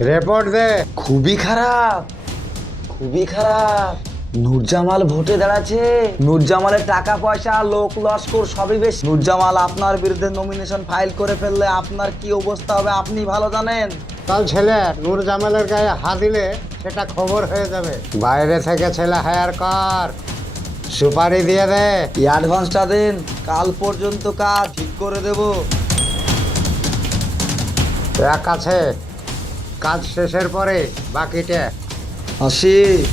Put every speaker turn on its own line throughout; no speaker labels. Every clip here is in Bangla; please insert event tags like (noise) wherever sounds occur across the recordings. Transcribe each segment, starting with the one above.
রিপোর্ট দে।
খুবই খারাপ। খুবই খারাপ। নুরজামাল ভোটে দাঁড়াচ্ছে। নুরজামালের টাকা পয়সা লোক লস্কর সবই বেশ। নুরজামাল আপনার বিরুদ্ধে নমিনেশন ফাইল করে ফেললে আপনার কি অবস্থা হবে আপনি ভালো জানেন।
কাল ছেলে নূর জামালের গায়ে হাত দিলে সেটা খবর হয়ে যাবে। বাইরে থেকে ছেলে হায়ার কর। সুপারি দিয়ে দে।
অ্যাডভান্সটা দিন কাল পর্যন্ত কাজ ঠিক করে দেব।
এক আছে। কাজ শেষের পরে বাকিটা।
আসি।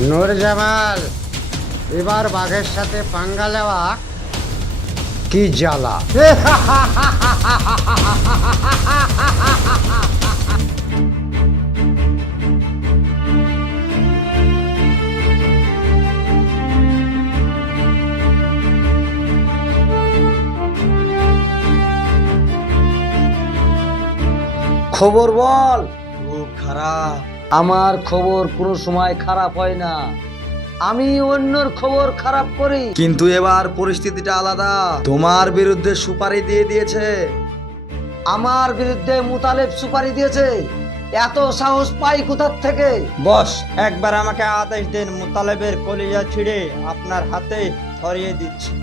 নূর জামাল এবার বাঘের সাথে পাঙ্গা লেওয়া কি জ্বালা? (laughs)
খবর বল। খুব খারাপ। আমার খবর কোনো সময় খারাপ হয় না। আমি অন্যর খবর খারাপ করি। কিন্তু এবার পরিস্থিতিটা আলাদা। তোমার বিরুদ্ধে সুপারি দিয়ে দিয়েছে। আমার বিরুদ্ধে মুতালেব সুপারি দিয়েছে। এত সাহস পাই কোথার থেকে?
বস, একবার আমাকে আদেশ দিন, মুতালেবের কলিজা ছিঁড়ে আপনার হাতে ধরিয়ে দিচ্ছি।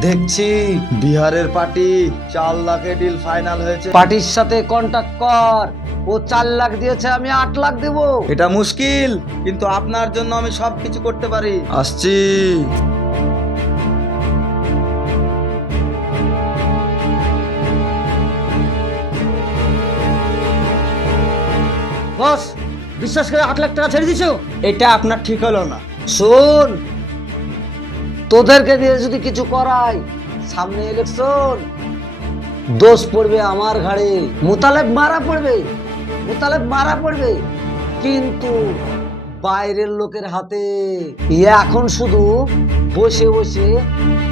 দেখছি বিহারের পার্টি চার লাখে ডিল ফাইনাল হয়েছে। পার্টির সাথে কন্টাক্ট কর। ও চার লাখ দিয়েছে আমি আট লাখ দেব। এটা মুশকিল কিন্তু আপনার জন্য আমি সব কিছু করতে পারি। আসছি।
বস বিশ্বাস করে আট লাখ টাকা ছেড়ে দিছো? এটা আপনার ঠিক হলো না।
শোন তোদেরকে দিয়ে যদি কিছু করাই, সামনে ইলেকশন দোষ পড়বে আমার ঘাড়ে। মুতালেব মারা পড়বে। মুতালেব মারা পড়বে। কিন্তু বাইরের লোকের হাতে। এখন শুধু বসে বসে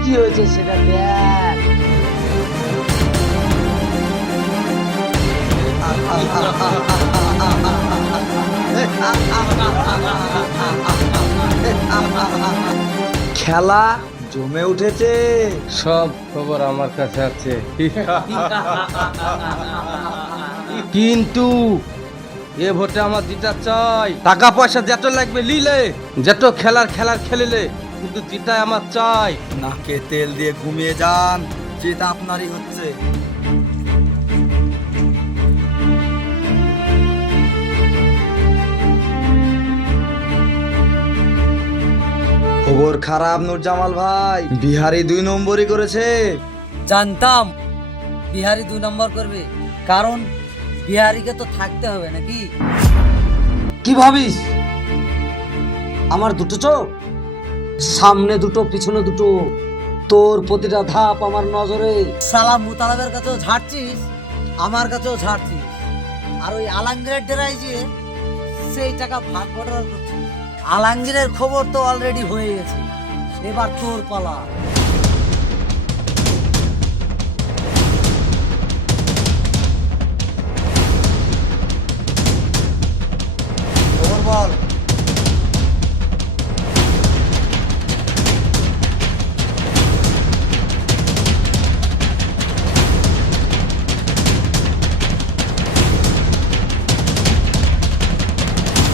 কি হয়েছে সেটা দেখ। খেলা জমে উঠেছে।
সব খবর আমার কাছে আছে। কিন্তু এ ভোটে আমার জিতা চাই। টাকা পয়সা যত লাগবে লিলে। যত খেলার খেলার খেলিলে কিন্তু জিতাই আমার চাই।
নাকে তেল দিয়ে ঘুমিয়ে যান। যেটা আপনারই হচ্ছে। খবর খারাপ নুরজামাল ভাই। বিহারি দুই নম্বরই করেছে।
জানতাম বিহারি দুই নম্বর করবে। কারণ বিহারিকে তো থাকতে হবে নাকি?
কি ভাবিস? আমার দুটো চোখ সামনে দুটো পিছনে দুটো। তোর প্রতিটা ধাপ আমার নজরে।
সালা মুতালাবের কাছেও ঝাড়ছিস আমার কাছেও ঝাড়ছিস। আর ওই আলাঙ্গীরের ডেরাই যে সেই টাকা ভাগ বটরা করছিস। আলাঙ্গীরের খবর তো অলরেডি হয়ে গেছে। এবার তোর পালা।
বল।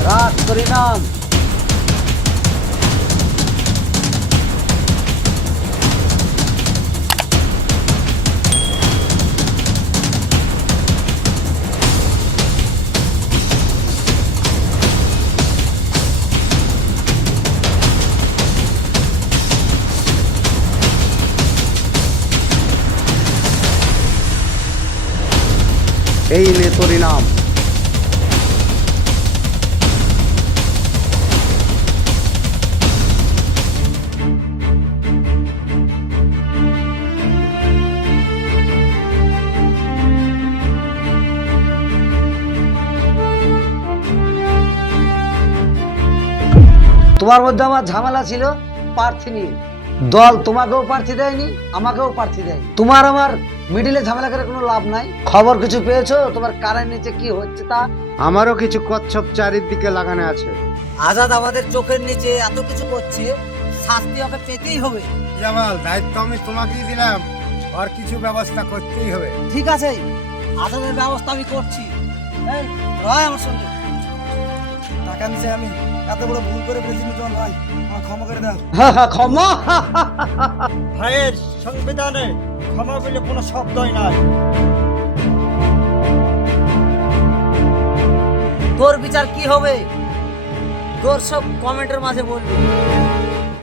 রাত পরিণাম এই নে পরিণাম তোমার মধ্যে আমার ঝামেলা ছিল প্রার্থী নিয়ে দল তোমাকেও প্রার্থী দেয়নি আমাকেও প্রার্থী দেয়নি। তোমার আমার মিডিলে ঝামেলা করে কোনো লাভ নাই। খবর কিছু পেয়েছ? তোমার কারের নিচে কি হচ্ছে তা?
আমারও কিছু কচ্ছপ চারিদিকে লাগানো আছে।
আজাদ আমাদের চোখের নিচে এত কিছু করছে শাস্তি ওকে পেতেই হবে।
জামাল দায়িত্ব আমি তোমাকেই দিলাম। আর কিছু ব্যবস্থা করতেই হবে।
ঠিক আছে আজাদের ব্যবস্থা আমি করছি। এই রয় আমার সঙ্গে।
টাকা আমি। এত বড় ভুল করে ফেলেছি জন ভাই। আমার ক্ষমা করে দাও।
ক্ষমা?
ভাইয়ের সংবিধানে ক্ষমা বলে কোনো শব্দই নাই।
তোর বিচার কি হবে? তোর সব কমেন্টের মাঝে বলবি।